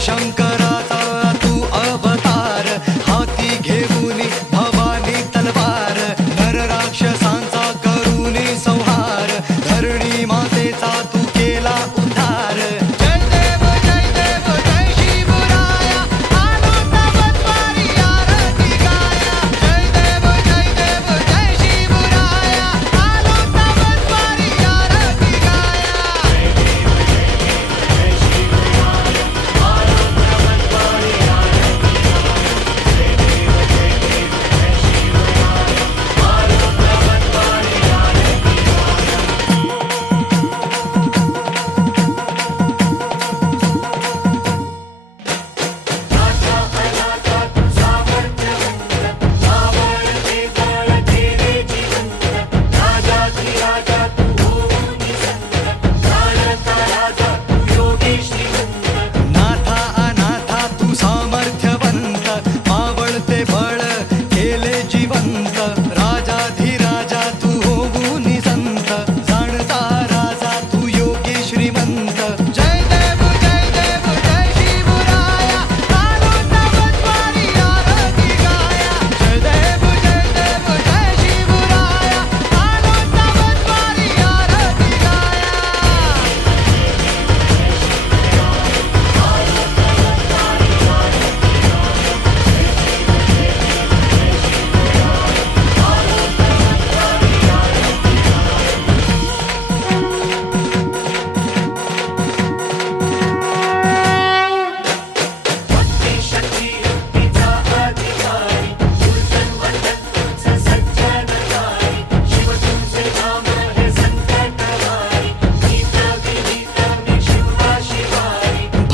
शिवशंकराचा तू अवतार, हाती घेऊन भवानी तलवार, नर राक्षसांचा करूनी संहार, धरणी मातेचा तू केला उद्धार. जय देव जय शिवराया, आलो तवद्वारी आरती गाया. जय देव जय शिवराया, आलो तवद्वारी आरती गाया. नाथा अनाथा तू सामर्थ्यवंत, मावळते बळ केले जिवंत, राजाधिराजा तू होऊन संत, जाणता राजा तू योगी श्रीमंत. जय देव जय शिवराया, आलो तवद्वारी आरती गाया. जय देव जय शिवराया, आलो तवद्वारी आरती गाया.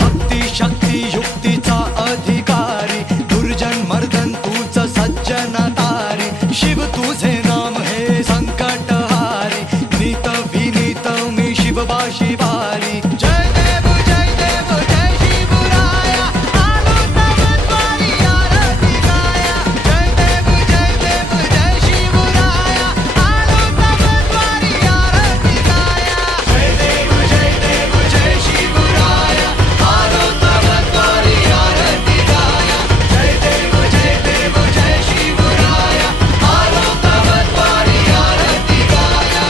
भक्ती शक्ती युक्तीचा अधिकारी, दुर्जन मर्दन तूच सज्जनतारी, शिव तुझे नाम हे संकटहारी, नीत विनीत मी शिवबा शिवारी. जय देव जय शिवराया, आलो तवद्वारी आरती गाया. जय देव जय शिवराया, आलो तवद्वारी आरती गाया. जय देव जय शिवराया, आलो तवद्वारी आरती गाया. जय देव जय शिवराया, आलो तवद्वारी आरती गाया.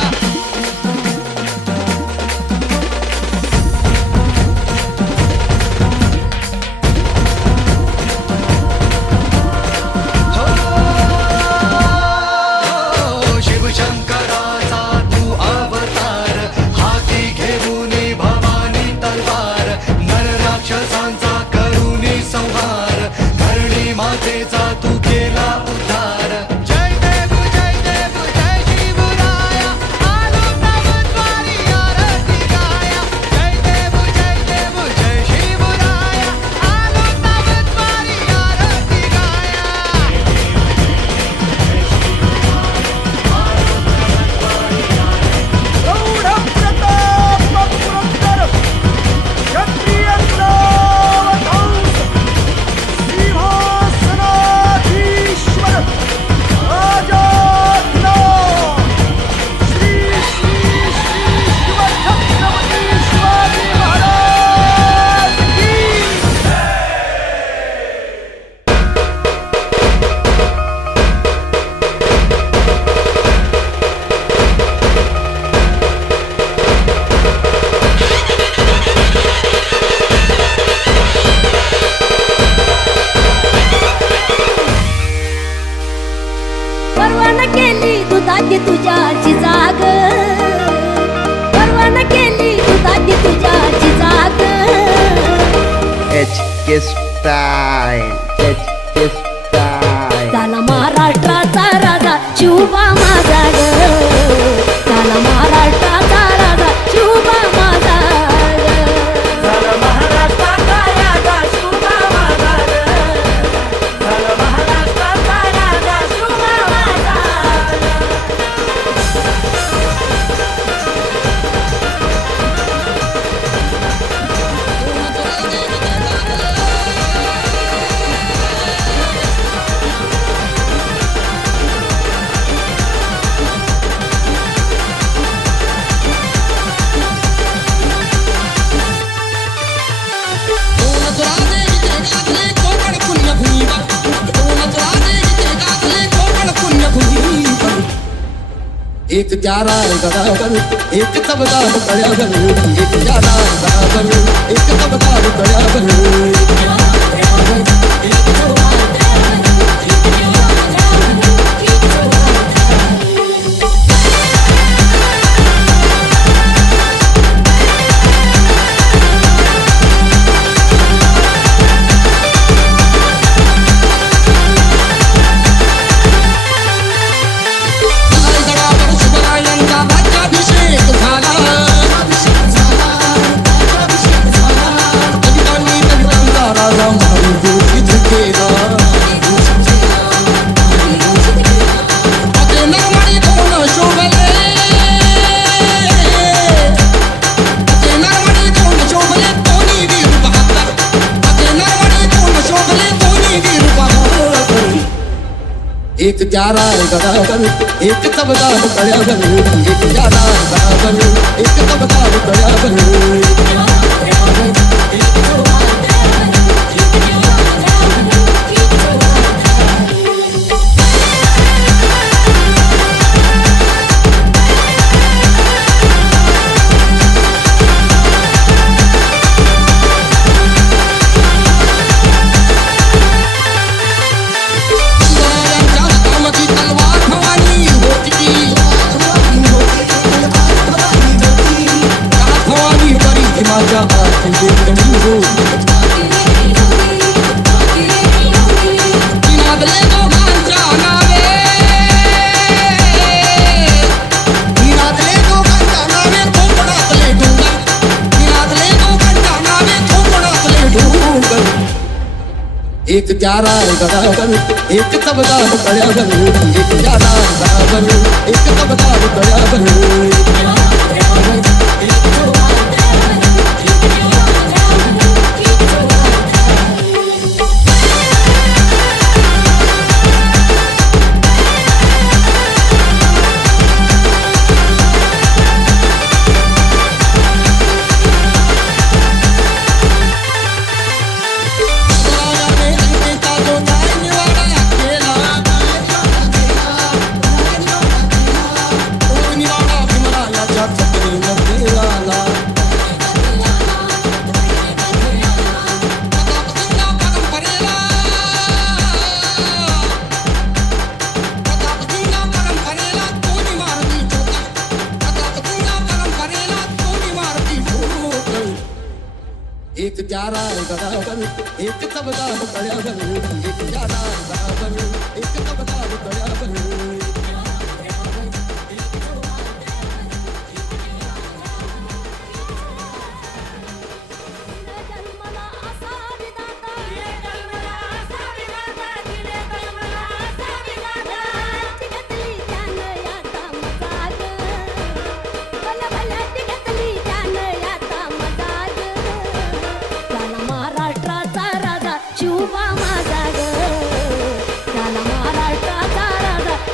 हो शिवशंकराचा तू अवतार, हाती घेऊन भवानी तलवार, नर राक्षसांचा करूनी संहार, धरणी मातेचा तू केला उद्धार. जय देव जय शिवराया, आलो तवद्वारी आरती गाया. जय देव जय शिवराया, आलो तवद्वारी आरती गाया. परवाना केली दुधाची तुझ्याची जाग, परवाना केली दुधाची तुझ्याची जाग. HK Style. झाला महाराष्ट्राचा राजा शिवबा माझा ग, झाला महाराष्ट्राचा राजा शिवबा माझा ग. झाला महाराष्ट्राचा राजा शिवबा माझा ग, झाला महाराष्ट्राचा राजा शिवबा माझा ग. एक ग्यारह गदागर एक तबला गड़ागर एक ग्यारह गदागर एक तबला गड़ागर एक ग्यारह गदागर एक तबला गड़ागर एक ग्यारह गदागर एक तबला गड़ागर एक ग्यारह गदागर एक तबला गड़ागर एक ग्यारह गदागर एक तबला गड़ागर एक ग्यारह गदागर एक तबला गड़ागर एक ग्यारह गदागर एक तबला गड़ागर महाराष्ट्राचा राजा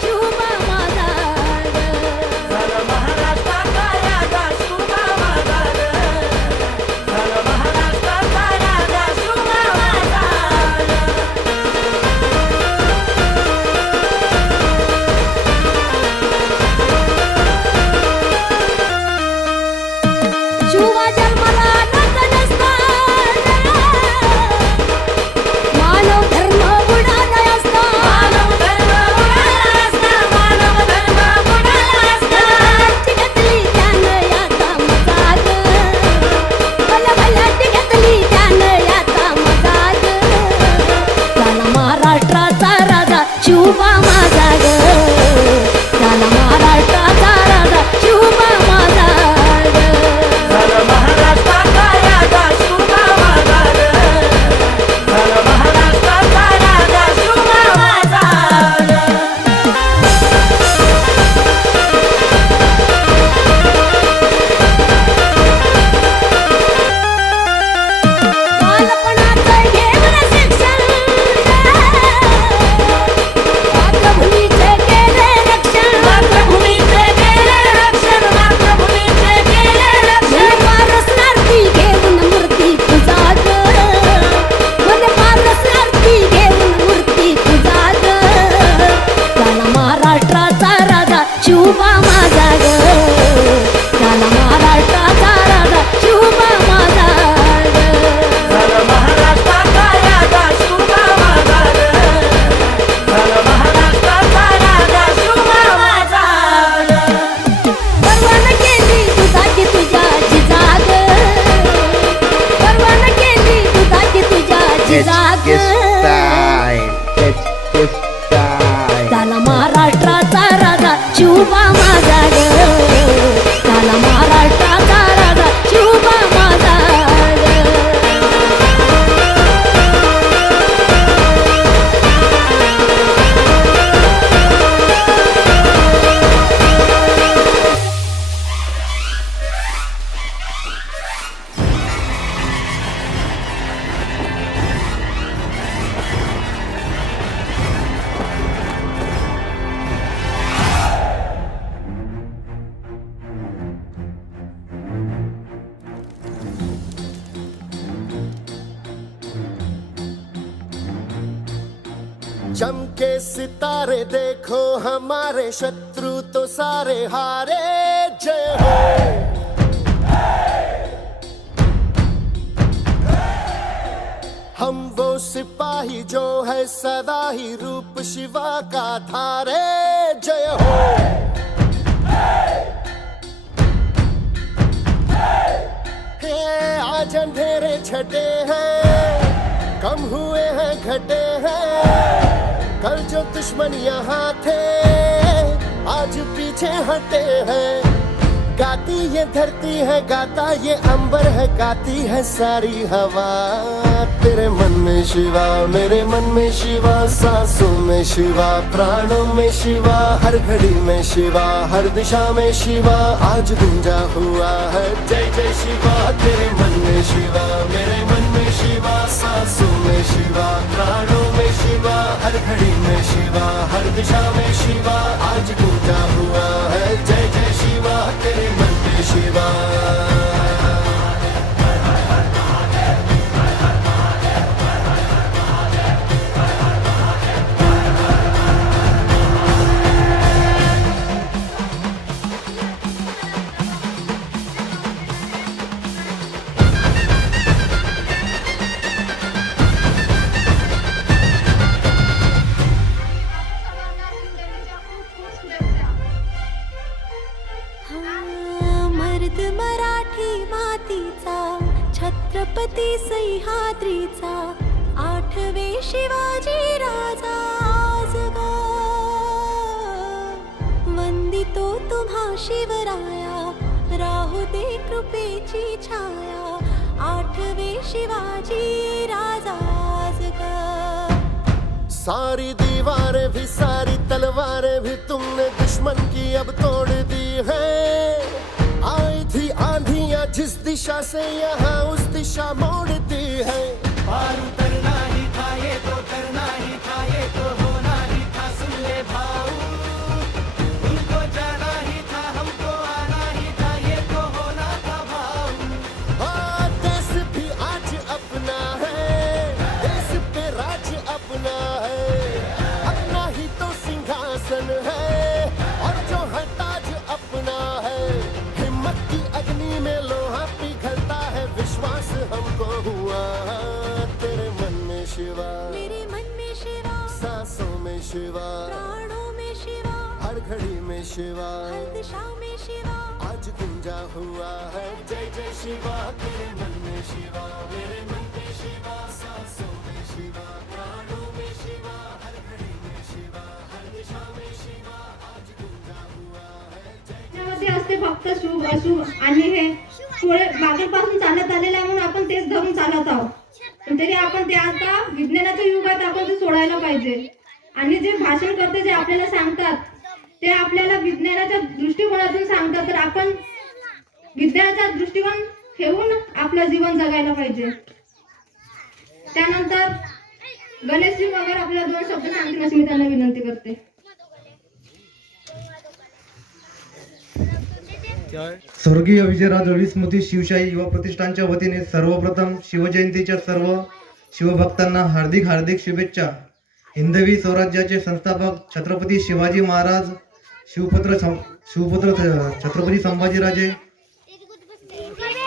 चमके सितारे देखो हमारे शत्रु तो सारे हारे जय हो। हम वो सिपाही जो है सदा ही रूप शिवा का धारे जय हो। हे आज अंधेरे छटे हैं कम हुए हैं घटे हैं कल जो दुश्मन यहाँ थे आज पीछे हटे हैं। गाती ये धरती है गाता ये अंबर है गाती है सारी हवा। तेरे मन में शिवा मेरे मन में शिवा सांसों में शिवा प्राणों में शिवा हर घड़ी में शिवा हर दिशा में शिवा आज गूंजा हुआ है जय जय शिवा। तेरे मन में शिवा मेरे मन में शिवा सांसों में शिवा प्राणों में शिवा हर घड़ी में शिवा हर दिशा में शिवा आज गूंजा हुआ है जय जय शिवा। तेरे मन में शिवा मर्द मराठी मातीचा छत्रपती सह्याद्रीचा आठवे शिवाजी राजा आज ग वंदितो तुम्हा शिवराया राहू दे कृपेची छाया आठवे शिवाजी राजा आज ग। सारी दीवारें भी सारी तलवारें भी तुमने दुश्मन की अब तोड़ दी है। आई थी आंधियां जिस दिशा से यहाँ उस दिशा मोड़ दी है। पार उतरना ही था ये तो करना ही था ये तो होना ही था सुन ले भाऊ। उनको जाना ही था हमको आना ही था ये तो होना था भाऊ। हाँ देश भी आज अपना है देश पे राज अपना है अपना ही तो सिंहासन है और जो है ताज अपना है। हिम्मत की अग्नि में लोहा पिघलता है विश्वास हमको हुआ। तेरे मन में शिवा मेरे मन में शिवा सांसों में शिवा प्राणों में शिवा हर घड़ी में शिवा हर दिशा में शिवा आज गूंजा हुआ है जय जय शिवा। तेरे मन में शिवा मेरे मन में शिवा सांसों में शिवा प्राणों में शिवा हर घड़ी में शिवा हर दिशा में शिवा आज गूंजा हुआ है जय। त्यामध्ये असते फक्त शुभ अशुभ आणि हे थोडे मागेपासून चालत आलेले आहे म्हणून आपण तेच धरून चालत आहोत. पण तरी आपण ते आता विज्ञानाच्या युगात आपण ते सोडायला पाहिजे. आणि जे भाषण करते जे आपल्याला सांगतात ते आपल्याला विज्ञानाच्या दृष्टिकोनातून सांगतात तर आपण विज्ञानाचा दृष्टिकोन ठेवून आपलं जीवन जगायला पाहिजे. त्यानंतर गणेशजी वगैरे आपल्याला 2 शब्द सांगतील अशी मी त्यांना विनंती करते. स्वर्गीय विजयराज रवी स्मृती शिवशाही युवा प्रतिष्ठानच्या वतीने सर्वप्रथम शिवजयंतीच्या सर्व शिवभक्तांना हार्दिक हार्दिक शुभेच्छा. हिंदवी स्वराज्याचे संस्थापक छत्रपती शिवाजी महाराज शिवपुत्र छत्रपती संभाजीराजे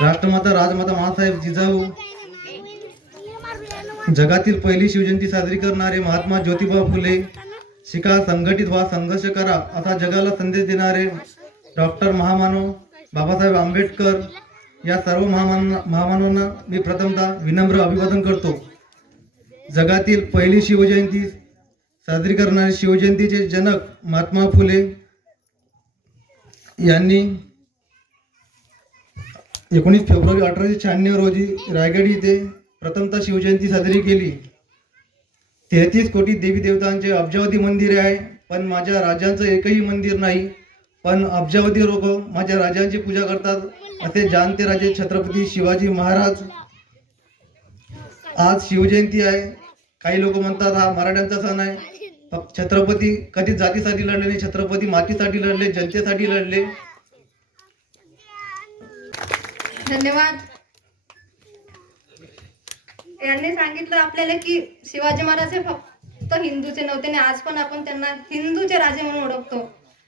राष्ट्रमाता राजमाता माँसाहेब जिजाऊ जगातील पहिली शिवजयंती साजरी करणारे महात्मा ज्योतिबा फुले शिका संघटित व्हा संघर्ष करा असा जगाला संदेश देणारे डॉक्टर महामानव बाबासाहेब आंबेडकर या सर्व महामानवांना मी प्रथमतः विनम्र अभिवादन करतो. जगातील पहिली शिवजयंती साजरी करणारे शिवजयंतीचे जनक महात्मा फुले यांनी 19 फेब्रुवारी 1896 रोजी रायगड येथे प्रथमतः शिवजयंती साजरी केली. 33 कोटी देवी देवतांचे अब्जावधी मंदिरे आहे पण माझ्या राजांचं एकही मंदिर नाही. पण अब्जावधी लोक माझ्या राजांची पूजा करतात असे जाणते राजे छत्रपती शिवाजी महाराज. आज शिवजयंती आहे. काही लोक म्हणतात हा मराठ्यांचा सण आहे. छत्रपती कधीच जातीसाठी लढले नाही. छत्रपती मातीसाठी लढले जनतेसाठी लढले. धन्यवाद. यांनी सांगितलं आपल्याला की शिवाजी महाराज हे फक्त हिंदूचे नव्हते आणि आज पण आपण त्यांना हिंदूचे राजे म्हणून ओळखतो.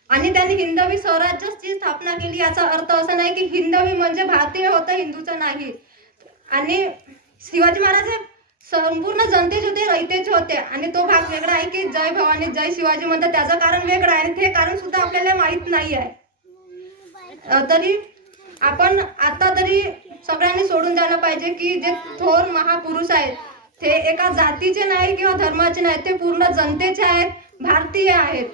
आणि त्यांनी हिंदवी स्वराज्याची स्थापना केली. याचा अर्थ असा नाही की हिंदवी म्हणजे भारतीय होतं, हिंदूचं नाही. आणि शिवाजी महाराज हे संपूर्ण जनतेचे होते, रयतेचे होते. आणि तो भाग वेगळा आहे की जय भवानी जय शिवाजी म्हणतात, त्याचं कारण वेगळं आहे आणि ते कारण सुद्धा आपल्याला माहीत नाही आहे. तरी आपण आता तरी सगळ्यांनी सोडून द्यायला पाहिजे की जे थोर महापुरुष आहेत ते एका जातीचे नाही किंवा धर्माचे नाही, ते पूर्ण जनतेचे आहेत, भारतीय आहेत.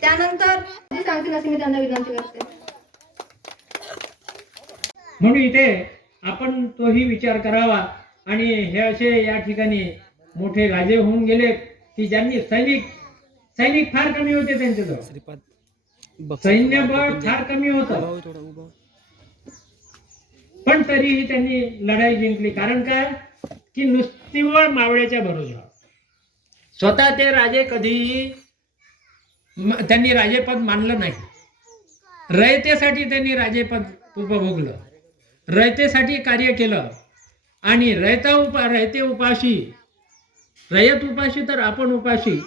त्यानंतर सांगतील अशी मी त्यांना विनंती करते. म्हणून इथे आपण तोही विचार करावा. आणि हे असे या ठिकाणी मोठे राजे होऊन गेले की ज्यांनी सैनिक फार कमी होते, त्यांच्याजवळ सैन्यबळ फार कमी होतं, पण तरीही त्यांनी लढाई जिंकली. कारण काय की नुसतीवर मावळ्याच्या भरोसा. स्वतः ते राजे कधीही त्यांनी राजेपद मानलं नाही. रयतेसाठी त्यांनी राजेपद उपभोगलं, रयतेसाठी कार्य केलं. आणि रयते उपाशी, रयत उपाशी तर आपण उपाशी,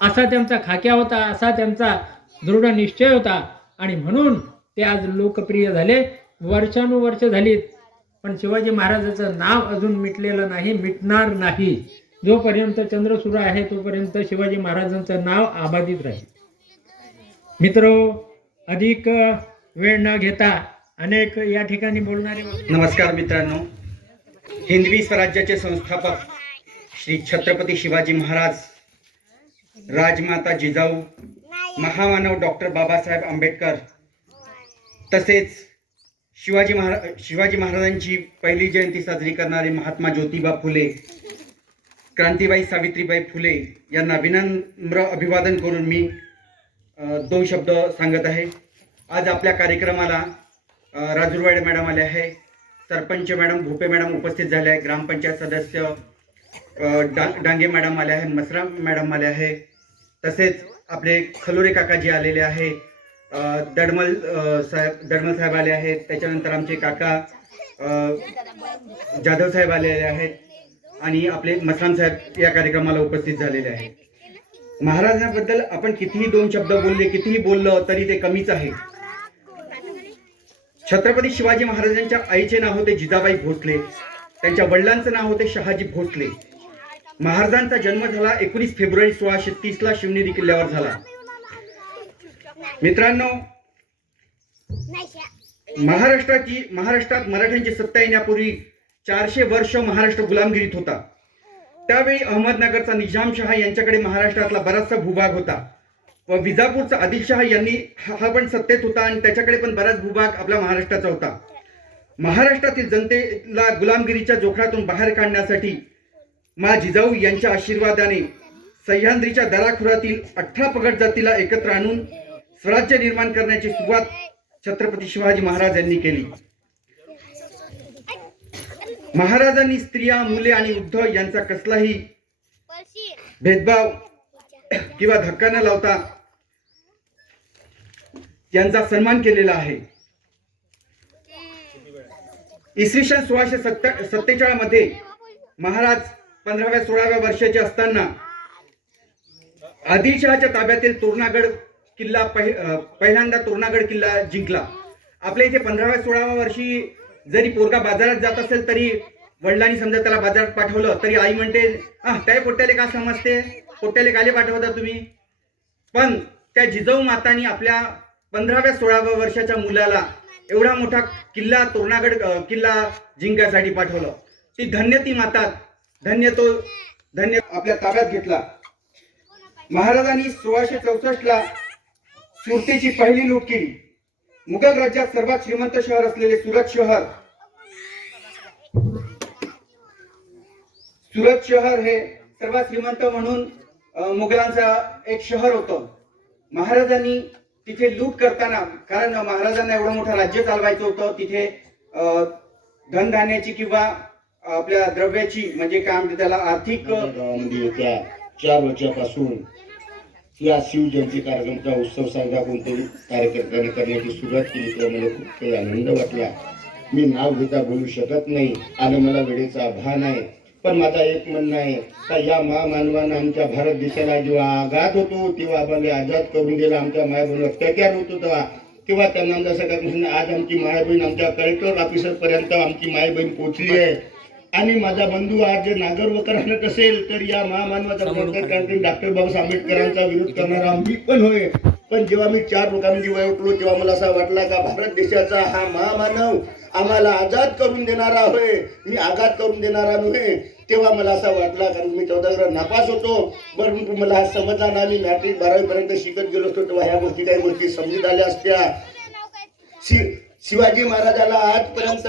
असा त्यांचा खाक्या होता, असा त्यांचा दृढ निश्चय होता. आणि म्हणून ते आज लोकप्रिय झाले. वर्षानुवर्ष झालीत, पण शिवाजी महाराजाचं नाव अजून मिटलेलं नाही, मिटणार नाही. जोपर्यंत चंद्रसूर्य आहे तोपर्यंत शिवाजी महाराजांचं नाव अबाधित राहील. मित्रो, अधिक वेळ न घेता अनेक या ठिकाणी बोलणारे. नमस्कार मित्रांनो. हिंदवी स्वराज्याचे संस्थापक श्री छत्रपती शिवाजी महाराज, राजमाता जिजाऊ, महामानव डॉक्टर बाबासाहेब आंबेडकर, तसेच शिवाजी महाराजांची पहिली जयंती साजरी करणारे महात्मा ज्योतिबा फुले, क्रांतीबाई सावित्रीबाई फुले यांना विनम्र अभिवादन करून मी 2 शब्द सांगत आहे. आज आपल्या कार्यक्रमाला राजुरवाडे मॅडम आले आहे, सरपंच मॅडम भोपे मॅडम उपस्थित झाले आहे, ग्रामपंचायत सदस्य डांगे मॅडम आले आहे, मसरा मॅडम आले आहे, तसेच आपले खलोरे काकाजी आलेले आहे, दडमल साहेब आले आहेत. त्याच्यानंतर आमचे काका जाधव साहेब आलेले आहेत आणि आपले मसराम साहेब या कार्यक्रमाला उपस्थित झालेले आहेत. महाराजांबद्दल आपण कितीही 2 शब्द बोलले, कितीही बोललं तरी ते कमीच आहे. छत्रपती शिवाजी महाराजांच्या आईचे नाव होते जिजाबाई भोसले, त्यांच्या वडिलांचं नाव होते शहाजी भोसले. महाराजांचा जन्म झाला 19 फेब्रुवारी 1630 शिवनेरी किल्ल्यावर झाला. मित्रांनो, महाराष्ट्रात मराठ्यांची सत्ता येण्यापूर्वी 400 वर्ष महाराष्ट्र गुलामगिरीत होता. त्यावेळी अहमदनगरचा निजामशहा यांच्याकडे महाराष्ट्रातला बराचसा भूभाग होता व विजापूरचा आदिलशहा यांनी हा पण सत्तेत होता आणि त्याच्याकडे पण बराच भूभाग आपला महाराष्ट्राचा होता. महाराष्ट्रातील जनतेला गुलामगिरीच्या जोखडातून बाहेर काढण्यासाठी मा जिजाऊ यांच्या आशीर्वादाने सह्याद्रीच्या दराखोऱ्यातील 18 पगड जातीला एकत्र आणून स्वराज्य निर्माण करण्याची सुरुवात छत्रपती शिवाजी महाराज यांनी केली. महाराजांनी स्त्रिया, मुले आणि वृद्ध यांचा कसलाही भेदभाव किंवा धक्का न लावता यांचा सन्मान केलेला आहे. इसवी सन 1647 मध्ये महाराज 15व्या-16व्या वर्षाचे असताना आदिलशहाच्या ताब्यातील तोरणागड किल्ला पहिल्यांदा तोरणागड किल्ला जिंकला. आपल्या इथे 15व्या-16व्या वर्षी जरी पोरगा बाजारात जात असेल तरी वडिलांनी समजा त्याला बाजारात पाठवलं तरी आई म्हणते, त्या पोट्याले का समजते, पोट्याले काले पाठवता तुम्ही. पण त्या जिजाऊ मातांनी आपल्या 15व्या-16व्या वर्षाच्या मुलाला एवढा मोठा किल्ला तोरणागड किल्ला जिंकायसाठी पाठवलं. ती धन्य ती माता, धन्य आपल्या ताब्यात घेतला. महाराजांनी 1664 सुरतेची पहिली लूट केली. मुघल राज्यात सर्वात श्रीमंत शहर असलेले सुरत शहर हे सर्वात श्रीमंत म्हणून मुघलांचा एक शहर होतं. महाराजांनी तिथे लूट करताना, कारण महाराजांना एवढं मोठं राज्य चालवायचं होतं, तिथे धनधान्याची किंवा आपल्या द्रव्याची म्हणजे काय म्हणते त्याला आर्थिक येत्या 4 वर्षापासून या शिवजयंती कार्यक्रमाचा उत्सव साजरा कोणत्याही कार्यकर्त्यांनी करण्याची सुरुवात केली तेव्हा मला खूप काही आनंद वाटला. मी नाव घेता बोलू शकत नाही आणि मला वेळेचा अभाव आहे. पण माझा एक म्हणणं आहे का या महामानवानं आमच्या भारत देशाला जेव्हा आघात होतो तेव्हा आम्हाला आझाद करून दिला, आमच्या मायबहिणी अत्याचार होत होता तेव्हा त्यांना आमच्या सगळ्या आज आमची मायबहीण आमच्या कलेक्टर ऑफिसर पर्यंत आमची मायबहीण पोहोचली आहे. आणि माझा बंधू आज जर नागर वकर आणत असेल तर या महामानवाचा डॉक्टर बाबासाहेब आंबेडकरांचा विरोध करणारा मी पण होय. पण जेव्हा मी 4 लोकांमध्ये वय उठलो तेव्हा मला असं वाटला का भारत देशाचा हा महामानव आम्हाला आझाद करून देणारा होय, मी आघात करून देणारा नव्हे. तेव्हा मला असा वाटला कारण मी 14 नापास होतो, परंतु मला हा समजला ना. मी मॅट्रिक 12वी पर्यंत शिकत गेलो असतो तेव्हा ह्या गोष्टी काही गोष्टी समजून आल्या असत्या. शिवाजी महाराजाला आजपर्यंत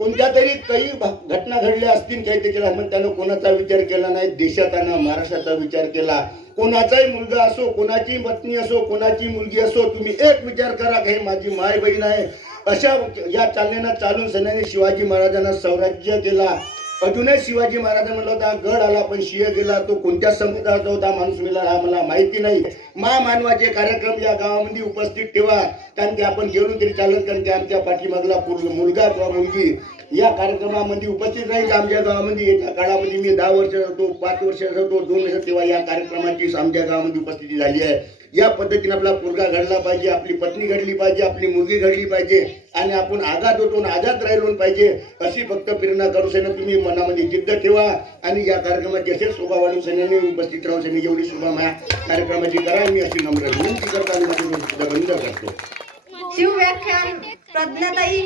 कोणत्या तरी काही घटना घडल्या असतील काही त्याच्याला, पण त्यानं कोणाचा विचार केला नाही. देशाचा महाराष्ट्राचा विचार केला. कोणाचाही मुलगा असो, कोणाची पत्नी असो, कोणाची मुलगी असो, तुम्ही एक विचार करा की हे माझी माय बहीण आहे. अशा या चालण्यानं चालून सैन्याने शिवाजी महाराजांना स्वराज्य केला. अजूनही शिवाजी महाराज म्हणला होता गड आला पण शिय गेला. तो कोणत्या समुद्राचा होता माणूस मिळाला हा मला माहिती नाही. महामानवाचे कार्यक्रम या गावामध्ये उपस्थित ठेवा, कारण की आपण गेलो तरी चालत, कारण की आमच्या पाठीमागला मुलगा किंवा मुलगी या कार्यक्रमामध्ये उपस्थित राहील. आमच्या गावामध्ये एका काळामध्ये मी 10 वर्ष होतो, 5 वर्ष होतो, 2 वर्ष, तेव्हा या कार्यक्रमाची आमच्या गावामध्ये उपस्थिती झाली आहे. या पद्धतीने आपला पोरगा घडला पाहिजे, आपली पत्नी घडली पाहिजे, आपली मुलगी घडली पाहिजे आणि आपण आझाद होतो आझाद राहिलो पाहिजे अशी फक्त प्रेरणा करू सैन्य तुम्ही मनामध्ये जिद्द ठेवा. आणि या कार्यक्रमाची असेच शोभा वाढून सैन्याने उपस्थित राहू सैन्य एवढी शोभा माझ्या कार्यक्रमाची करा मी अशी नम्र विनंती करता आणि माझी बंद करतो. शिवव्याख्यान प्रज्ञाताई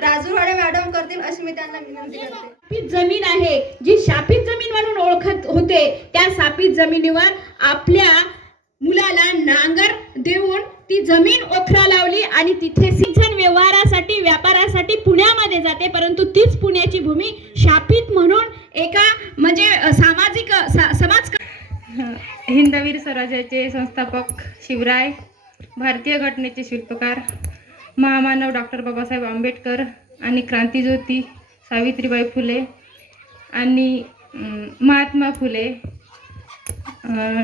राजूरवाडे मॅडम करतील अशी मी त्यांना विनंती करते. शापित जमीन आहे जी शापित जमीन म्हणून ओळखत होते, त्या शापित जमिनीवर आपल्या मुलाला नांगर देऊन ती जमीन ओथरा लावली आणि तिथे सिंचन व्यवहारासाठी व्यापारासाठी पुण्यामध्ये जाते. परंतु तीच पुण्याची भूमी शापित म्हणून एका म्हणजे सामाजिक समाज हिंदवीर स्वराज्याचे संस्थापक शिवराय, भारतीय घटनेचे शिल्पकार महामानव डॉक्टर बाबासाहेब आंबेडकर आणि क्रांतिज्योती सावित्रीबाई फुले आणि महात्मा फुले,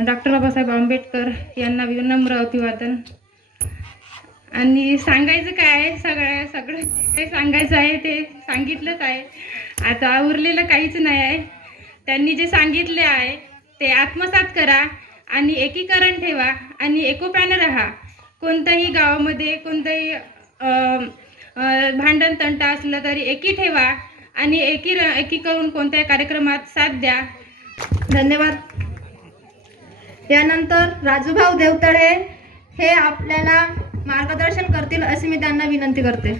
डॉक्टर बाबासाहेब आंबेडकर यांना विनम्र अभिवादन. आणि सांगायचं काय आहे, सगळं काही सांगायचं आहे ते सांगितलंच आहे. आता उरलेलं काहीच नाही आहे. त्यांनी जे सांगितले आहे ते आत्मसात करा आणि एकीकरण ठेवा आणि एकोप्यानं राहा. कोणत्याही गावामध्ये कोणतंही भांडण तंटा असलं तरी एकी ठेवा आणि एकी करून कोणत्याही कार्यक्रमात साथ द्या. धन्यवाद. यानंतर राजूभाऊ देवतळे हे आपल्याला मार्गदर्शन करतील अशी मी त्यांना विनंती करते.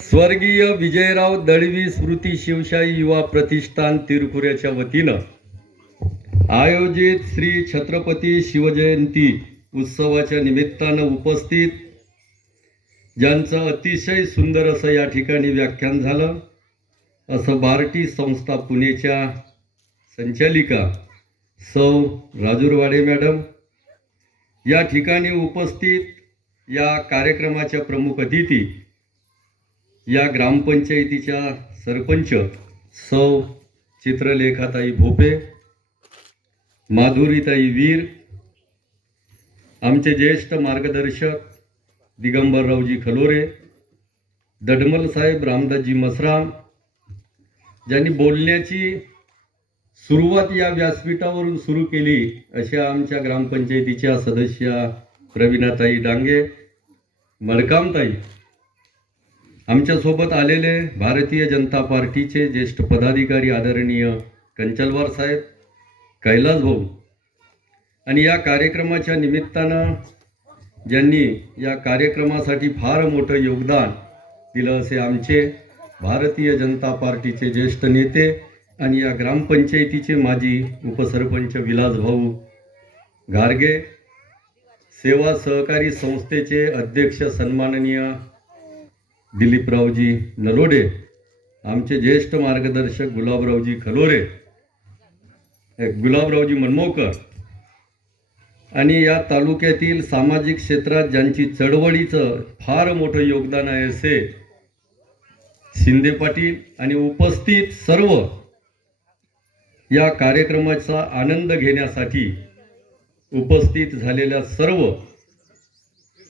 स्वर्गीय विजयराव दळवी स्मृती शिवशाही युवा प्रतिष्ठान तिरपुऱ्याच्या वतीनं आयोजित श्री छत्रपती शिवजयंती उत्सवाच्या निमित्तानं उपस्थित ज्यांचं अतिशय सुंदर असं या ठिकाणी व्याख्यान झालं असं बार्टी संस्था पुणेच्या संचालिका सौ राजूरवाडे मॅडम, या ठिकाणी उपस्थित या कार्यक्रमाच्या प्रमुख अतिथी या ग्रामपंचायतीच्या सरपंच सौ चित्रलेखाताई भोपे, माधुरीताई वीर, आमचे ज्येष्ठ मार्गदर्शक दिगंबररावजी खलोरे, दडमल साहेब रामदासजी मसराम, ज्यांनी बोलण्याची सुरुवात या व्यासपीठावरून सुरू केली अशा आमच्या ग्रामपंचायतीच्या सदस्या प्रवीणाताई डांगे, मडकामताई, आमच्यासोबत आलेले भारतीय जनता पार्टीचे ज्येष्ठ पदाधिकारी आदरणीय कंचलवार साहेब, कैलास भाऊ, आणि या कार्यक्रमाच्या निमित्तानं ज्यांनी या कार्यक्रमासाठी फार मोठं योगदान दिलं असे आमचे भारतीय जनता पार्टीचे ज्येष्ठ नेते आणि या ग्रामपंचायतीचे माजी उपसरपंच विलास भाऊ गारगे, सेवा सहकारी संस्थेचे अध्यक्ष सन्माननीय दिलीपरावजी नलोडे, आमचे ज्येष्ठ मार्गदर्शक गुलाबरावजी मनमोकर, आणि या तालुक्यातील सामाजिक क्षेत्रात ज्यांची चळवळीचं फार मोठं योगदान आहे असे शिंदे पाटील आणि उपस्थित सर्व या कार्यक्रमाचा आनंद घेण्यासाठी उपस्थित झालेल्या सर्व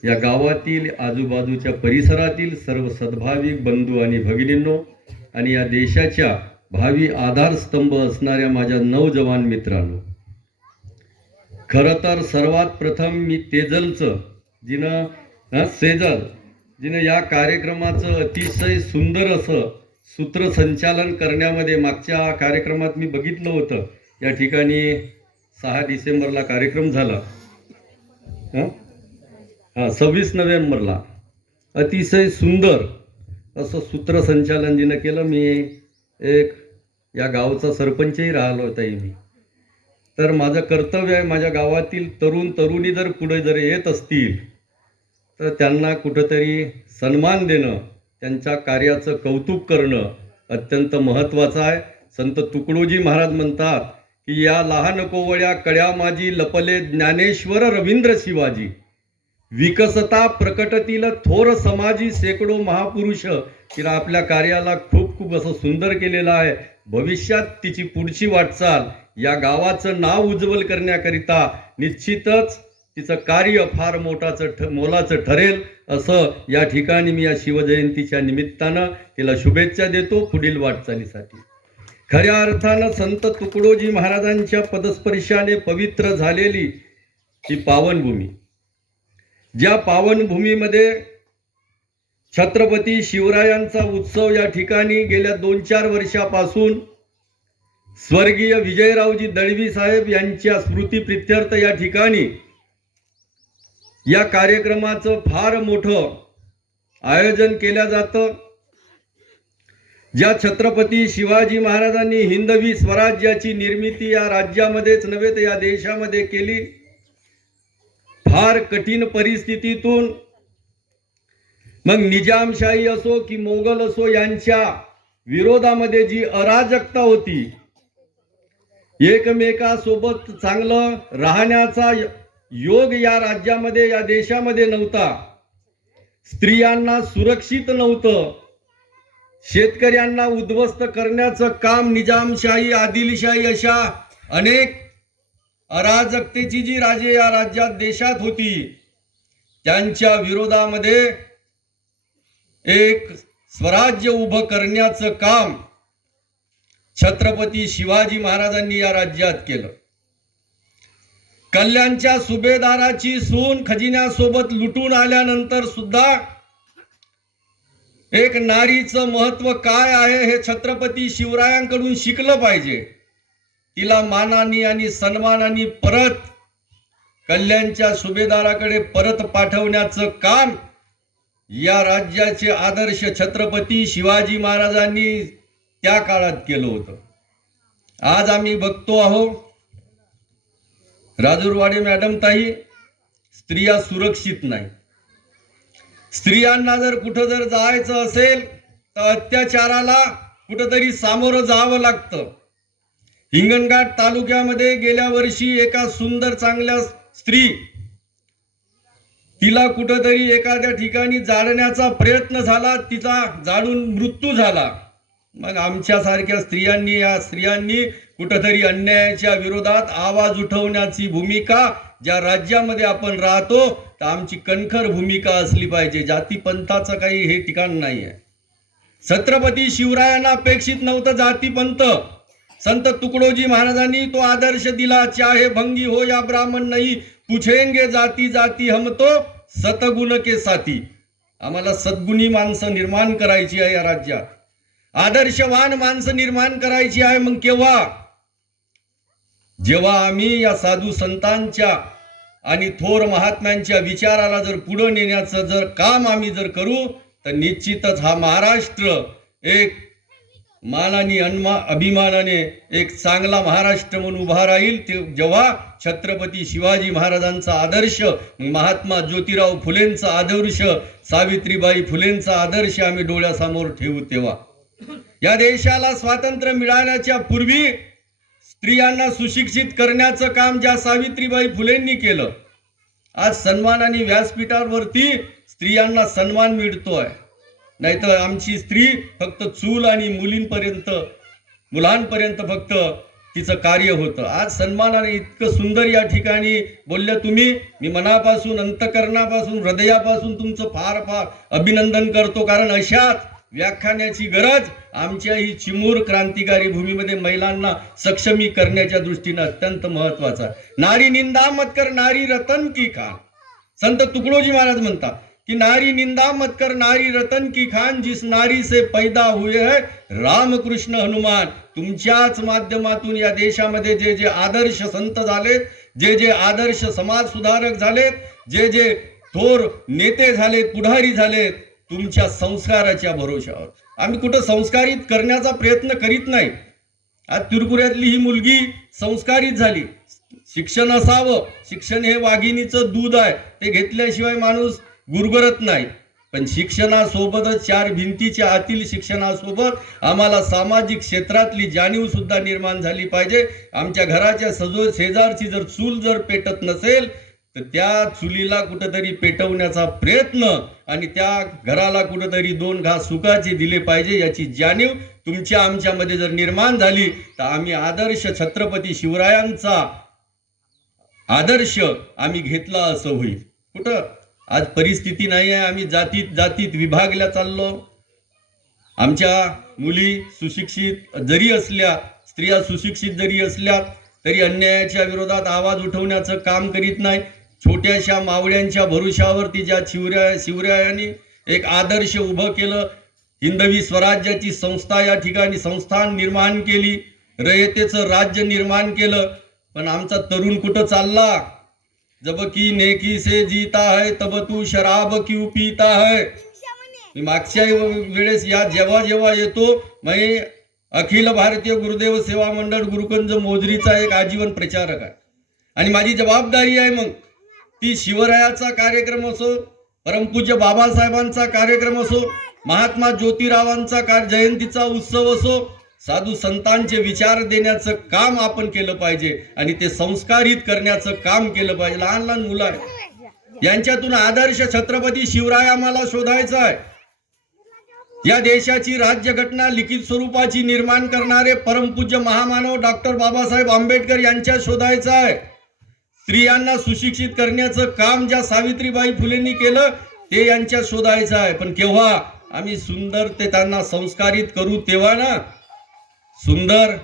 या गावातील आजूबाजूच्या परिसरातील सर्व सद्भाविक बंधू आणि भगिनींनो आणि या देशाच्या भावी आधारस्तंभ असणाऱ्या माझ्या नौजवान मित्रांनो, खरं तर सर्वात प्रथम मी सेजल जिनं या कार्यक्रमाचं अतिशय सुंदर असं सूत्रसंचालन करण्यामध्ये मागच्या कार्यक्रमात मी बघितलं होतं. या ठिकाणी 6 डिसेंबरला कार्यक्रम झाला, 26 नोव्हेंबरला अतिशय सुंदर असं सूत्रसंचालन जिनं केलं. मी एक या गावचा सरपंचही राहिलो होताही मी. तर माझं कर्तव्य आहे, माझ्या गावातील तरुण तरुणी जर पुढे जर येत असतील तर त्यांना कुठंतरी सन्मान देणं, त्यांच्या कार्याचं कौतुक करणं अत्यंत महत्त्वाचं आहे. संत तुकडोजी महाराज म्हणतात की या लहान कोवळ्या कड्या माझी लपले ज्ञानेश्वर रवींद्र शिवाजी, विकसता प्रकटतील थोर समाजी शेकडो महापुरुष. तिला आपल्या कार्याला खूप खूप असं सुंदर केलेलं आहे. भविष्यात तिची पुढची वाटचाल या गावाचं नाव उज्ज्वल करण्याकरिता निश्चितच तिचं कार्य फार मोलाचं ठरेल असं या ठिकाणी मी या शिवजयंतीच्या निमित्तानं तिला शुभेच्छा देतो पुढील वाटचालीसाठी. खऱ्या अर्थानं संत तुकडोजी महाराजांच्या पदस्पर्शाने पवित्र झालेली ही पावनभूमी, ज्या पावनभूमीमध्ये छत्रपती शिवरायांचा उत्सव या ठिकाणी गेल्या 2-4 वर्षापासून स्वर्गीय विजयरावजी दळवी साहेब यांच्या स्मृतीप्रित्यर्थ या ठिकाणी या कार्यक्रमाचं फार मोठं आयोजन केलं जातं. ज्या छत्रपती शिवाजी महाराजांनी हिंदवी स्वराज्याची निर्मिती या राज्यामध्येच नव्हे तर या देशामध्ये केली, फार कठीण परिस्थितीतून मग निजामशाही असो की मोगल असो यांच्या विरोधामध्ये जी अराजकता होती, एकमेकासोबत चांगलं राहण्याचा योग या राज्यामध्ये या देशामध्ये नव्हता, स्त्रियांना सुरक्षित नव्हतं, शेतकऱ्यांना उद्ध्वस्त करण्याचं काम निजामशाही आदिलशाही अशा अनेक अराजकतेची जी राजे या राज्यात देशात होती त्यांच्या विरोधामध्ये एक स्वराज्य उभं करण्याचं काम छत्रपती शिवाजी महाराजांनी या राज्यात केलं. कल्याणच्या सुभेदाराची सून खजिन्यासोबत लुटून आल्यानंतर सुद्धा एक नारीचं महत्व काय आहे हे छत्रपती शिवरायांकडून शिकलं पाहिजे. तिला मानाने आणि सन्मानाने परत कल्याणच्या सुभेदाराकडे परत पाठवण्याचं काम या राज्याचे आदर्श छत्रपती शिवाजी महाराजांनी त्या काळात केलं होतं. आज आम्ही बघतो आहोत राजूरवाडे मॅडम ताई, स्त्रिया सुरक्षित नाही. स्त्रियांना जर कुठं जर जायचं असेल तर अत्याचाराला कुठंतरी सामोरं जावं लागतं. हिंगणघाट तालुक्यामध्ये गेल्या वर्षी एका सुंदर चांगल्या स्त्री, तिला कुठंतरी एखाद्या ठिकाणी जाळण्याचा प्रयत्न झाला, तिचा जाळून मृत्यू झाला. मग आमच्यासारख्या स्त्रियांनी कुठंतरी अन्यायाच्या विरोधात आवाज उठवण्याची भूमिका ज्या राज्यामध्ये आपण राहतो तर आमची कणखर भूमिका असली पाहिजे. जातीपंथाचं काही हे ठिकाण नाही आहे. छत्रपती शिवरायांना अपेक्षित नव्हतं जातीपंथ. संत तुकडोजी महाराजांनी तो आदर्श दिला, चाहे भंगी हो या ब्राह्मण नहीं, पूछेंगे जाती जाती हम तो सतगुण के साथी. आम्हाला सद्गुणी माणसं निर्माण करायची आहे या राज्यात, आदर्शवान माणसं निर्माण करायची आहे. मग केव्हा? जेव्हा आम्ही या साधू संतांच्या आणि थोर महात्म्यांच्या विचाराला जर पुढे नेण्याचं जर काम आम्ही जर करू तर निश्चितच हा महाराष्ट्र एक मानाने अभिमानाने एक चांगला महाराष्ट्र म्हणून उभा राहील. ते जेव्हा छत्रपती शिवाजी महाराजांचा आदर्श, महात्मा ज्योतिराव फुलेंचा आदर्श, सावित्रीबाई फुलेंचा आदर्श आम्ही डोळ्यासमोर ठेवू तेव्हा या देशाला स्वातंत्र्य मिळाल्याच्या पूर्वी स्त्रियांना सुशिक्षित करण्याचं काम ज्या सावित्रीबाई फुलेंनी केलं, आज सन्मानाने व्यासपीठावरती स्त्रियांना सन्मान मिळतोय. नाहीतर आमची स्त्री फक्त चूल आणि मुलांपर्यंत फक्त तिचं कार्य होतं. आज सन्मानाने इतकं सुंदर या ठिकाणी बोलल्या तुम्ही. मी मनापासून, अंतकरणापासून, हृदयापासून तुमचं फार फार अभिनंदन करतो. कारण अशाच व्याख्यानाची गरज आमच्या ही चिमूर क्रांतिकारी भूमीमध्ये महिलांना सक्षमी करण्याच्या दृष्टीनं अत्यंत महत्वाचा आहे. नारी निंदा मत कर नारी रतन की खान. संत तुकडोजी महाराज म्हणतात कि नारी निंदा मत कर नारी रतन की खान, जिस नारी से पैदा हुए है रामकृष्ण हनुमान. तुमच्याच माध्यमातून या देशामध्ये जे जे आदर्श संत झालेत, जे जे आदर्श समाज सुधारक झालेत, जे जे थोर नेते झालेत, पुढारी झालेत, तुमच्या संस्काराच्या भरोशावर. आम्ही कुठं संस्कारित करण्याचा प्रयत्न करीत नाही. आज तिरपुऱ्यातली ही मुलगी संस्कारित झाली. शिक्षण असावं, शिक्षण हे वाघिणीचं दूध आहे, ते घेतल्याशिवाय माणूस गुरगुरत नाही. पण शिक्षणासोबतच चार भिंतीच्या आतील शिक्षणासोबत आम्हाला सामाजिक क्षेत्रातली जाणीव सुद्धा निर्माण झाली पाहिजे. आमच्या घराच्या शेजारची जर चूल जर पेटत नसेल तर त्या चुलीला कुठंतरी पेटवण्याचा प्रयत्न आणि त्या घराला कुठंतरी 2 घास सुखाचे दिले पाहिजे याची जाणीव तुमच्या आमच्यामध्ये जर निर्माण झाली तर आम्ही आदर्श छत्रपती शिवरायांचा आदर्श आम्ही घेतला असं होईल. कुठं आज परिस्थिती नाही आहे. आम्ही जातीत विभागल्या चाललो. आमच्या मुली सुशिक्षित जरी असल्या, स्त्रिया सुशिक्षित जरी असल्या तरी अन्यायाच्या विरोधात आवाज उठवण्याचं काम करीत नाही. छोट्याशा मावळ्यांच्या भरोशावरती ज्या शिवरायांनी एक आदर्श उभं केलं, हिंदवी स्वराज्याची संस्था या ठिकाणी संस्थान निर्माण केली, रयतेचं राज्य निर्माण केलं. पण आमचा तरुण कुठं चालला? जब की नेकी से जीता है तब तू शराब क्यों पीता है. मी मागच्या वेळेस जेव्हा येतो, मी अखिल भारतीय गुरुदेव सेवा मंडळ गुरुकुंज मोजरीचा एक आजीवन प्रचारक आहे आणि माझी जबाबदारी आहे मग ती शिवरायाचा कार्यक्रम असो, परमपूज्य बाबासाहेबांचा कार्यक्रम असो, महात्मा ज्योतिरावांचा जयंतीचा उत्सव असो, साधू संतांचे विचार देण्याचं काम आपण केलं पाहिजे आणि ते संस्कारित करण्याचं काम केलं पाहिजे. लहान लहान मुलं आहेत, यांच्यातून आदर्श छत्रपती शिवराय आम्हाला शोधायचा आहे. या देशाची राज्यघटना लिखित स्वरूपाची निर्माण करणारे परमपूज्य महामानव डॉक्टर बाबासाहेब आंबेडकर यांच्या शोधायचं आहे. स्त्रियांना सुशिक्षित करण्याचं काम ज्या सावित्रीबाई फुलेंनी केलं ते यांच्या शोधायचं आहे. पण केव्हा आम्ही सुंदर ते त्यांना संस्कारित करू तेव्हा ना. सुंदर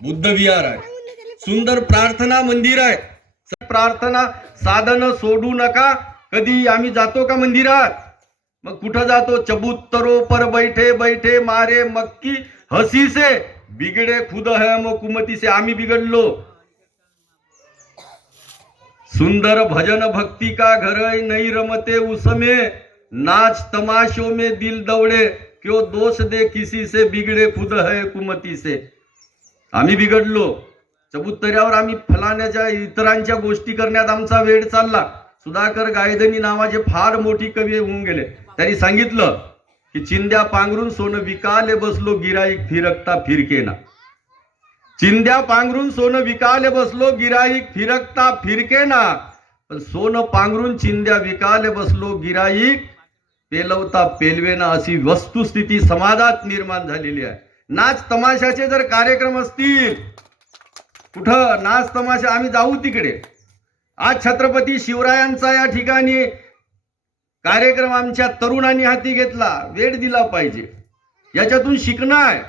बुद्ध विहार आहे, सुंदर प्रार्थना मंदिर आहे. प्रार्थना साधन सोडू नका. कधी आम्ही जातो का मंदिरात? मग कुठं जातो? चबूतरों पर बैठे बैठे मारे मक्की हसी से बिगड़े खुद है मग कुमती से. आम्ही बिघडलो. सुंदर भजन भक्ति का घर नहीं रमते उसमें, नाच तमाशों में दिल दौड़े, क्यों दोष दे किसी से बिगड़े खुद है कुमती से. आम्ही बिघडलो. चबुतऱ्यावर आम्ही फलाण्याच्या इतरांच्या गोष्टी करण्यात आमचा वेळ चालला. सुधाकर गायधनी नावाचे फार मोठी कवी होऊन गेले. त्यांनी सांगितलं की चिंध्या पांघरून सोनं विकाले बसलो, गिराईक फिरकता फिरकेना. चिंध्या पांघरून सोनं विकाले बसलो, गिराईक फिरकता फिरकेना. पण सोनं पांघरून चिंध्या विकाले बसलो, गिराईक पेलवता पेलवेना. अशी वस्तुस्थिती समाजात निर्माण झालेली आहे. नाच तमाशाचे जर कार्यक्रम असतील, कुठं नाच तमाशा, आम्ही जाऊ तिकडे. आज छत्रपती शिवरायांचा या ठिकाणी कार्यक्रम आमच्या तरुणांनी हाती घेतला, वेळ दिला पाहिजे. याच्यातून शिकणं आहे.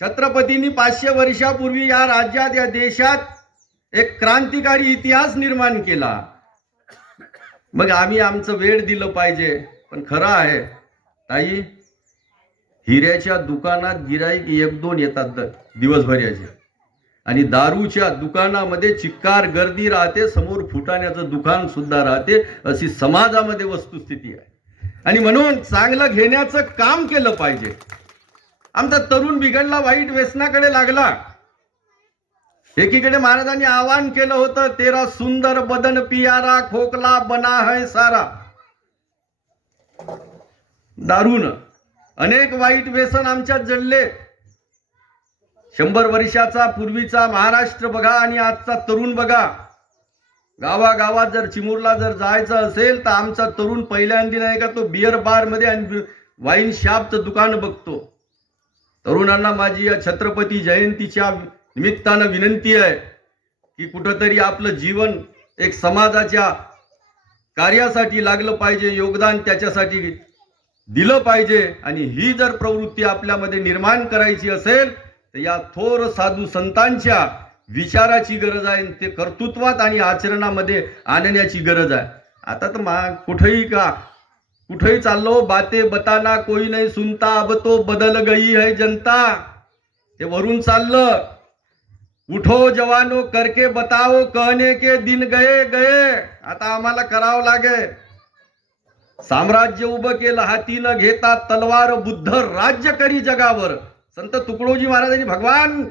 छत्रपतींनी 500 वर्षापूर्वी या राज्यात, या देशात एक क्रांतिकारी इतिहास निर्माण केला. मग आम्ही आमचं वेळ दिलं पाहिजे. पण खरं आहे ताई, हिऱ्याच्या दुकानात गिराईक 1-2 येतात दिवसभर याचे, आणि दारूच्या दुकानामध्ये चिक्कार गर्दी राहते, समोर फुटाण्याचं दुकान सुद्धा राहते. अशी समाजामध्ये वस्तुस्थिती आहे. आणि म्हणून चांगलं घेण्याचं काम केलं पाहिजे. आमचा तरुण बिघडला, वाईट व्यसनाकडे लागला. एकीकडे महाराजांनी आवाहन केलं होतं, तेरा सुंदर बदन पियारा, खोकला बना है सारा. दारून अनेक वाईट व्यसन आमच्यात जडले. 100 वर्षाचा पूर्वीचा महाराष्ट्र बघा आणि आजचा तरुण बघा. गावागावात जर चिमूरला जर जायचं असेल तर आमचा तरुण पहिल्यांदा नाही का तो बियर बार मध्ये आणि वाईन शॉपचं दुकान बघतो. तरुणांना माझी या छत्रपती जयंतीच्या निमित्तानं विनंती आहे की कुठंतरी आपलं जीवन एक समाजाच्या कार्यासाठी लागलं पाहिजे, योगदान त्याच्यासाठी दिलं पाहिजे. आणि ही जर प्रवृत्ती आपल्यामध्ये निर्माण करायची असेल तर या थोर साधू संतांच्या विचाराची गरज आहे, ते कर्तृत्वात आणि आचरणामध्ये आणण्याची गरज आहे. आता तर कुठेही चाललो, बाते बताना कोई नाही सुनता, अब तो बदल गई है जनता. ते वरून चाललं, उठो जवानो करके बताओ, कहने के दिन गए गए. आता आम्हाला करावं लागेल. साम्राज्य उभं केलं हातीनं घेता तलवार, बुद्ध राज्य करी जगावर. संत तुकडोजी महाराजांनी भगवान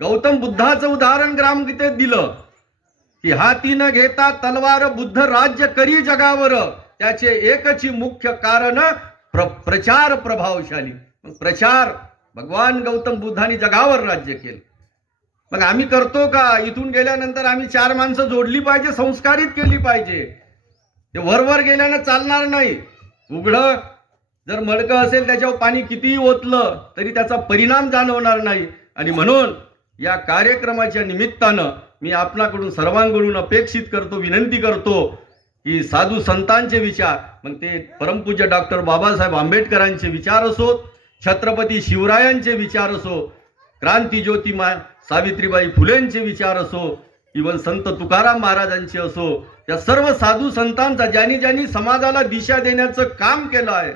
गौतम बुद्धाचं उदाहरण ग्रामगीतेत दिलं की हातीनं घेता तलवार, बुद्ध राज्य करी जगावर. त्याचे एकच मुख्य कारण प्रचार प्रभावशाली. प्रचार, भगवान गौतम बुद्धांनी जगावर राज्य केलं. मग आम्ही करतो का? इथून गेल्यानंतर आम्ही 4 माणसं जोडली पाहिजे, संस्कारित केली पाहिजे. ते वरवर गेल्यानं चालणार नाही. उघडं जर मडकं असेल त्याच्यावर पाणी कितीही ओतलं तरी त्याचा परिणाम जाणवणार नाही. आणि म्हणून या कार्यक्रमाच्या निमित्तानं मी आपणाकडून सर्वांकडून अपेक्षित करतो, विनंती करतो की साधू संतांचे विचार, मग ते परमपूज्य डॉक्टर बाबासाहेब आंबेडकरांचे विचार असो, छत्रपती शिवरायांचे विचार असो, क्रांतीज्योती सावित्रीबाई फुलेंचे विचार असो, इवन संत तुकाराम महाराजांचे असो, त्या सर्व साधू संतांचा, ज्यांनी ज्यांनी समाजाला दिशा देण्याचं काम केलं आहे,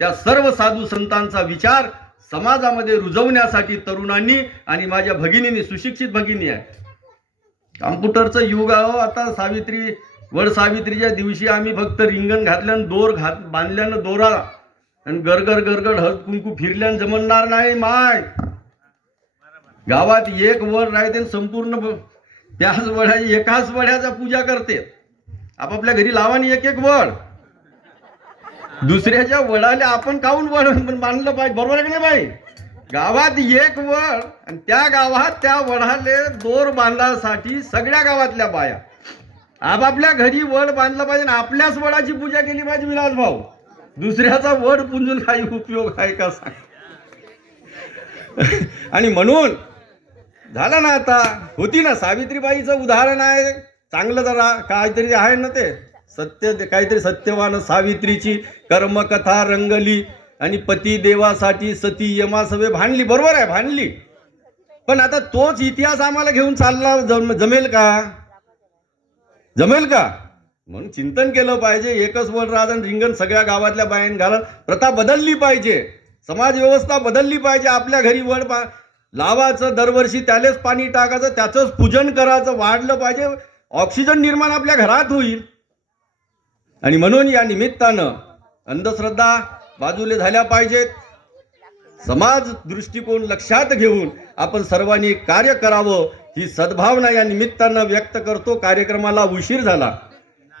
त्या सर्व साधू संतांचा विचार समाजामध्ये रुजवण्यासाठी तरुणांनी आणि माझ्या भगिनींनी, सुशिक्षित भगिनी आहे. कॉम्प्युटरचं युग आहे. आता वड सावित्रीच्या दिवशी आम्ही फक्त रिंगण घातल्यानं बांधल्यानं दोरा आणि गरगर गरगड हळद कुंकू फिरल्यानं जमणार नाही. माय गावात एक वड राहते, संपूर्ण त्याच वडाची एकाच वड्याचा पूजा करते. आपापल्या घरी लावानी एक एक वड, दुसऱ्याच्या वडाले आपण काऊन वड बांधलं पाहिजे. बरोबर आहे की नाही बाई? गावात एक वड आणि त्या गावात त्या वडाले दोर बांधण्यासाठी सगळ्या गावातल्या बाया आपापल्या घरी वड बांधलं पाहिजे. आपल्याच वडाची पूजा केली पाहिजे. विलास भाऊ, दुसऱ्याचा वड पुंजून काही उपयोग आहे का सांग? आणि म्हणून झालं ना, आता होती ना सावित्रीबाईचं उदाहरण आहे चांगलं, जरा काहीतरी आहे ना, ते सत्य काहीतरी सत्यवान सावित्रीची कर्मकथा रंगली आणि पती देवासाठी सती यमासवे भांडली. बरोबर आहे, भांडली. पण आता तोच इतिहास आम्हाला घेऊन चालला जमेल का? जमेल का? म्हणून चिंतन केलं पाहिजे. एकच वड राहत रिंगण सगळ्या गावातल्या बायांनी घालत. प्रथा बदलली पाहिजे, समाज व्यवस्था बदलली पाहिजे. आपल्या घरी वड लावायचं, दरवर्षी त्यालाच पाणी टाकायचं, त्याचंच पूजन करायचं, वाढलं पाहिजे. ऑक्सिजन निर्माण आपल्या घरात होईल. आणि म्हणून या निमित्तानं अंधश्रद्धा बाजूला झाल्या पाहिजेत. समाज दृष्टिकोन लक्षात घेऊन आपण सर्वांनी कार्य करावं, ही सद्भावना या निमित्तानं व्यक्त करतो. कार्यक्रमाला उशीर झाला.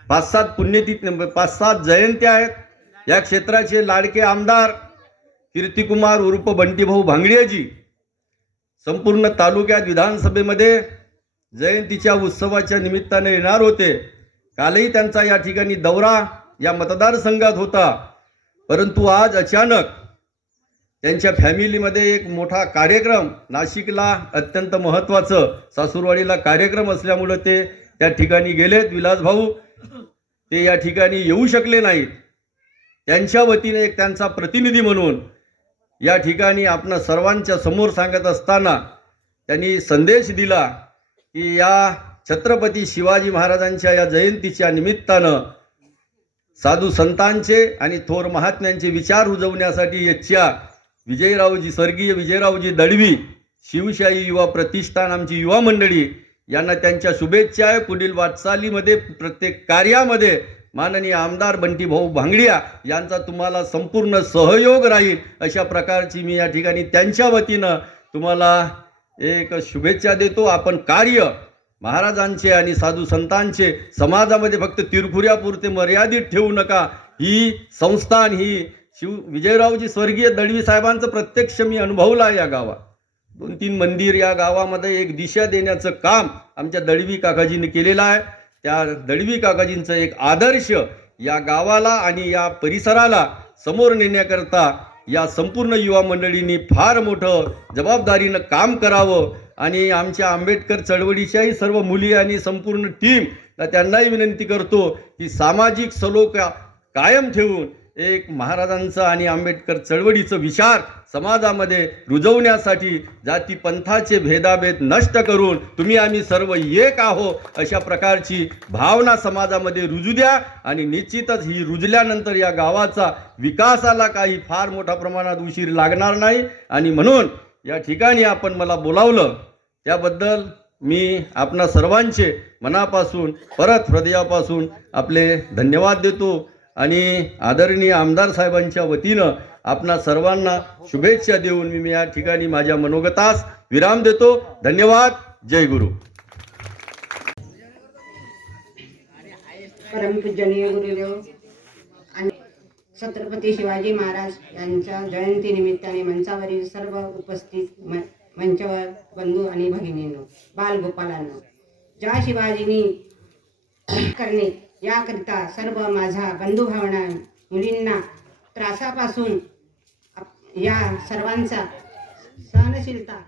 5-7 पुण्यतिथी, 5-7 जयंत्या आहेत. या क्षेत्राचे लाडके आमदार कीर्तिकुमार उर्फ बंटीभाऊ भांगडियाजी संपूर्ण तालुक्यात विधानसभेमध्ये जयंतीच्या उत्सवाच्या निमित्ताने येणार होते. कालही त्यांचा या ठिकाणी दौरा या मतदारसंघात होता. परंतु आज अचानक त्यांच्या फॅमिलीमध्ये एक मोठा कार्यक्रम, नाशिकला अत्यंत महत्त्वाचं सासूरवाडीला कार्यक्रम असल्यामुळं ते त्या ठिकाणी गेलेत. विलास भाऊ ते या ठिकाणी येऊ शकले नाहीत. त्यांच्या वतीने एक त्यांचा प्रतिनिधी म्हणून या ठिकाणी आपण सर्वांच्या समोर सांगत असताना त्यांनी संदेश दिला की या छत्रपती शिवाजी महाराजांच्या या जयंतीच्या निमित्तानं साधू संतांचे आणि थोर महात्म्यांचे विचार रुजवण्यासाठी येथच्या स्वर्गीय विजयरावजी दळवी शिवशाही युवा प्रतिष्ठान, आमची युवा मंडळी यांना त्यांच्या शुभेच्छा आहे. पुढील वाटचालीमध्ये प्रत्येक कार्यामध्ये माननीय आमदार बंटीभाऊ भांगडिया यांचा तुम्हाला संपूर्ण सहयोग राहील, अशा प्रकारची मी या ठिकाणी त्यांच्या वतीनं तुम्हाला एक शुभेच्छा देतो. आपण कार्य महाराजांचे आणि साधू संतांचे समाजामध्ये फक्त तिरफुऱ्यापुरते मर्यादित ठेवू नका. ही संस्थान, ही विजयरावजी स्वर्गीय दळवी साहेबांचं प्रत्यक्ष मी अनुभवलं आहे. या गावात 2-3 मंदिर, या गावामध्ये एक दिशा देण्याचं काम आमच्या दळवी काकाजींनी केलेलं आहे. त्या दळवी काकाजींचं एक आदर्श या गावाला आणि या परिसराला समोर नेण्याकरता या संपूर्ण युवा मंडळींनी फार मोठं जबाबदारीनं काम करावं आणि आमच्या आंबेडकर चळवळीच्याही सर्व मुली आणि संपूर्ण टीम त्यांनाही विनंती करतो की सामाजिक सलोखा कायम ठेवून एक महाराजांचं आणि आंबेडकर चळवळीचं विचार समाजामध्ये रुजवण्यासाठी जातीपंथाचे भेदाभेद नष्ट करून तुम्ही आम्ही सर्व एक आहो अशा प्रकारची भावना समाजामध्ये रुजू द्या आणि निश्चितच ही रुजल्यानंतर या गावाचा विकासाला काही फार मोठ्या प्रमाणात उशीर लागणार नाही. आणि म्हणून या ठिकाणी आपण मला बोलावलं त्याबद्दल मी आपणा सर्वांचे मनापासून परत हृदयापासून आपले धन्यवाद देतो आणि आदरणीय आमदार साहेबांच्या वतीनं आपणा सर्वांना शुभेच्छा देऊन मी या ठिकाणी माझ्या मनोगतास विराम देतो. धन्यवाद. जय गुरु. परमपूजनीय गुरुदेव आणि छत्रपती शिवाजी महाराज यांच्या जयंती निमित्ताने मंचावरील सर्व उपस्थित मंचावर बंधू आणि भगिनींनो, बालगोपालांनो, ज्या शिवाजींनी करणे याकरिता सर्व माझा बंधुभावना मुलींना त्रासापासून या सर्वांचा सहनशीलता